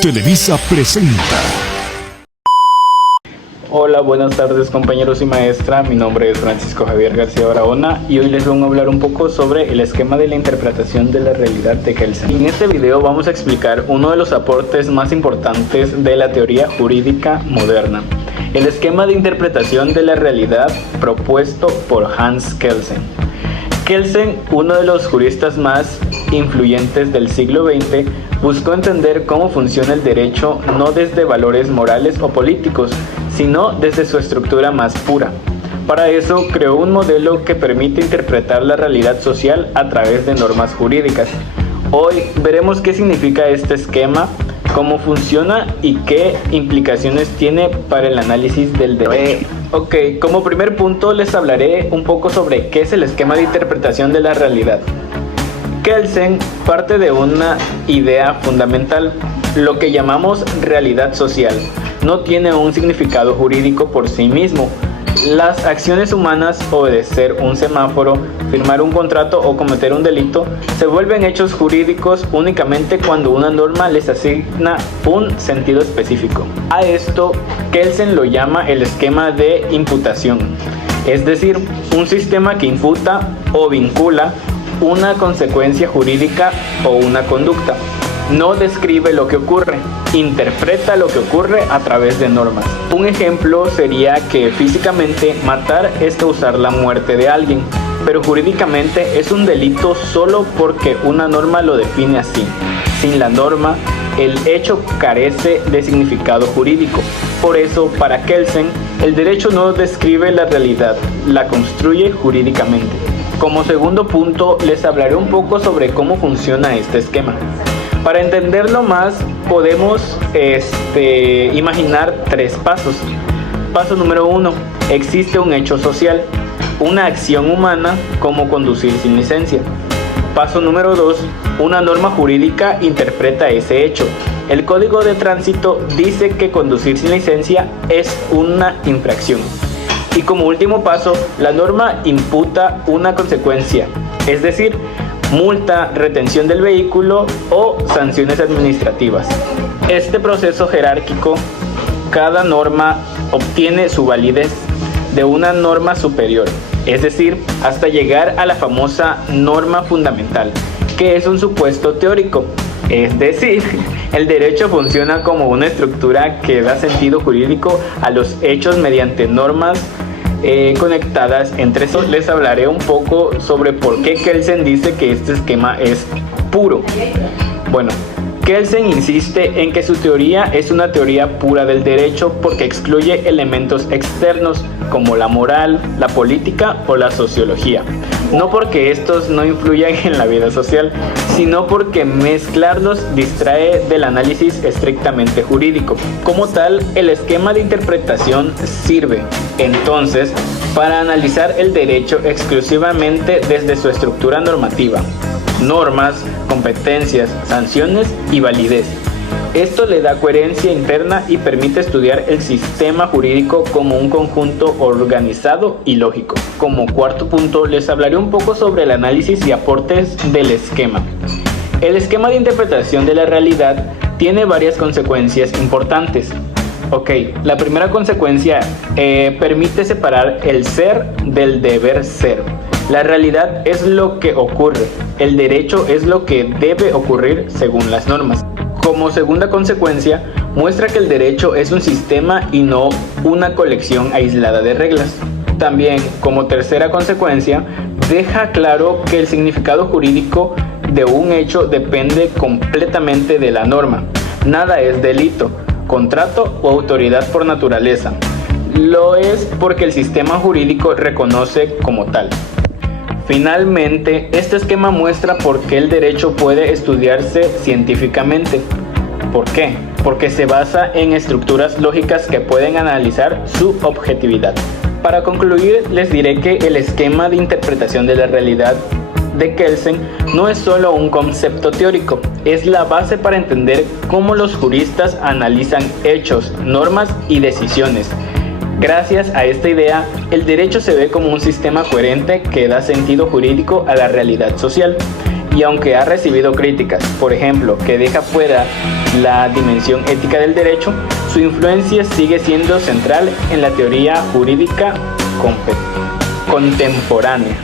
Televisa presenta. Hola, buenas tardes compañeros y maestra, mi nombre es Francisco Javier García Barahona y hoy les voy a hablar un poco sobre el esquema de la interpretación de la realidad de Kelsen. En este video vamos a explicar uno de los aportes más importantes de la teoría jurídica moderna, el esquema de interpretación de la realidad propuesto por Hans Kelsen. Kelsen, uno de los juristas más influyentes del siglo XX, buscó entender cómo funciona el derecho no desde valores morales o políticos, sino desde su estructura más pura. Para eso creó un modelo que permite interpretar la realidad social a través de normas jurídicas. Hoy veremos qué significa este esquema, cómo funciona y qué implicaciones tiene para el análisis del derecho. Como primer punto les hablaré un poco sobre qué es el esquema de interpretación de la realidad. Kelsen parte de una idea fundamental, lo que llamamos realidad social. No tiene un significado jurídico por sí mismo. Las acciones humanas, obedecer un semáforo, firmar un contrato o cometer un delito, se vuelven hechos jurídicos únicamente cuando una norma les asigna un sentido específico. A esto, Kelsen lo llama el esquema de imputación, es decir, un sistema que imputa o vincula una consecuencia jurídica o una conducta. No describe lo que ocurre, interpreta lo que ocurre a través de normas. Un ejemplo sería que físicamente matar es causar la muerte de alguien, pero jurídicamente es un delito solo porque una norma lo define así. Sin la norma, el hecho carece de significado jurídico. Por eso, para Kelsen, el derecho no describe la realidad, la construye jurídicamente. Como segundo punto, les hablaré un poco sobre cómo funciona este esquema. Para entenderlo más, podemos imaginar tres pasos. Paso número 1. Existe un hecho social, una acción humana como conducir sin licencia. Paso número 2. Una norma jurídica interpreta ese hecho. El Código de Tránsito dice que conducir sin licencia es una infracción. Y como último paso, la norma imputa una consecuencia, es decir, multa, retención del vehículo o sanciones administrativas. Este proceso jerárquico, cada norma obtiene su validez de una norma superior, es decir, hasta llegar a la famosa norma fundamental, que es un supuesto teórico. Es decir, el derecho funciona como una estructura que da sentido jurídico a los hechos mediante normas conectadas entre sí. Les hablaré un poco sobre por qué Kelsen dice que este esquema es puro. Bueno, Kelsen insiste en que su teoría es una teoría pura del derecho porque excluye elementos externos como la moral, la política o la sociología. No porque estos no influyan en la vida social, sino porque mezclarlos distrae del análisis estrictamente jurídico. Como tal, el esquema de interpretación sirve, entonces, para analizar el derecho exclusivamente desde su estructura normativa, normas, competencias, sanciones y validez. Esto le da coherencia interna y permite estudiar el sistema jurídico como un conjunto organizado y lógico. Como cuarto punto, les hablaré un poco sobre el análisis y aportes del esquema. El esquema de interpretación de la realidad tiene varias consecuencias importantes. La primera consecuencia permite separar el ser del deber ser. La realidad es lo que ocurre, el derecho es lo que debe ocurrir según las normas. Como segunda consecuencia, muestra que el derecho es un sistema y no una colección aislada de reglas. También, como tercera consecuencia, deja claro que el significado jurídico de un hecho depende completamente de la norma. Nada es delito, contrato o autoridad por naturaleza. Lo es porque el sistema jurídico reconoce como tal. Finalmente, este esquema muestra por qué el derecho puede estudiarse científicamente. ¿Por qué? Porque se basa en estructuras lógicas que pueden analizar su objetividad. Para concluir, les diré que el esquema de interpretación de la realidad de Kelsen no es solo un concepto teórico, es la base para entender cómo los juristas analizan hechos, normas y decisiones. Gracias a esta idea, el derecho se ve como un sistema coherente que da sentido jurídico a la realidad social. y aunque ha recibido críticas, por ejemplo, que deja fuera la dimensión ética del derecho, su influencia sigue siendo central en la teoría jurídica contemporánea.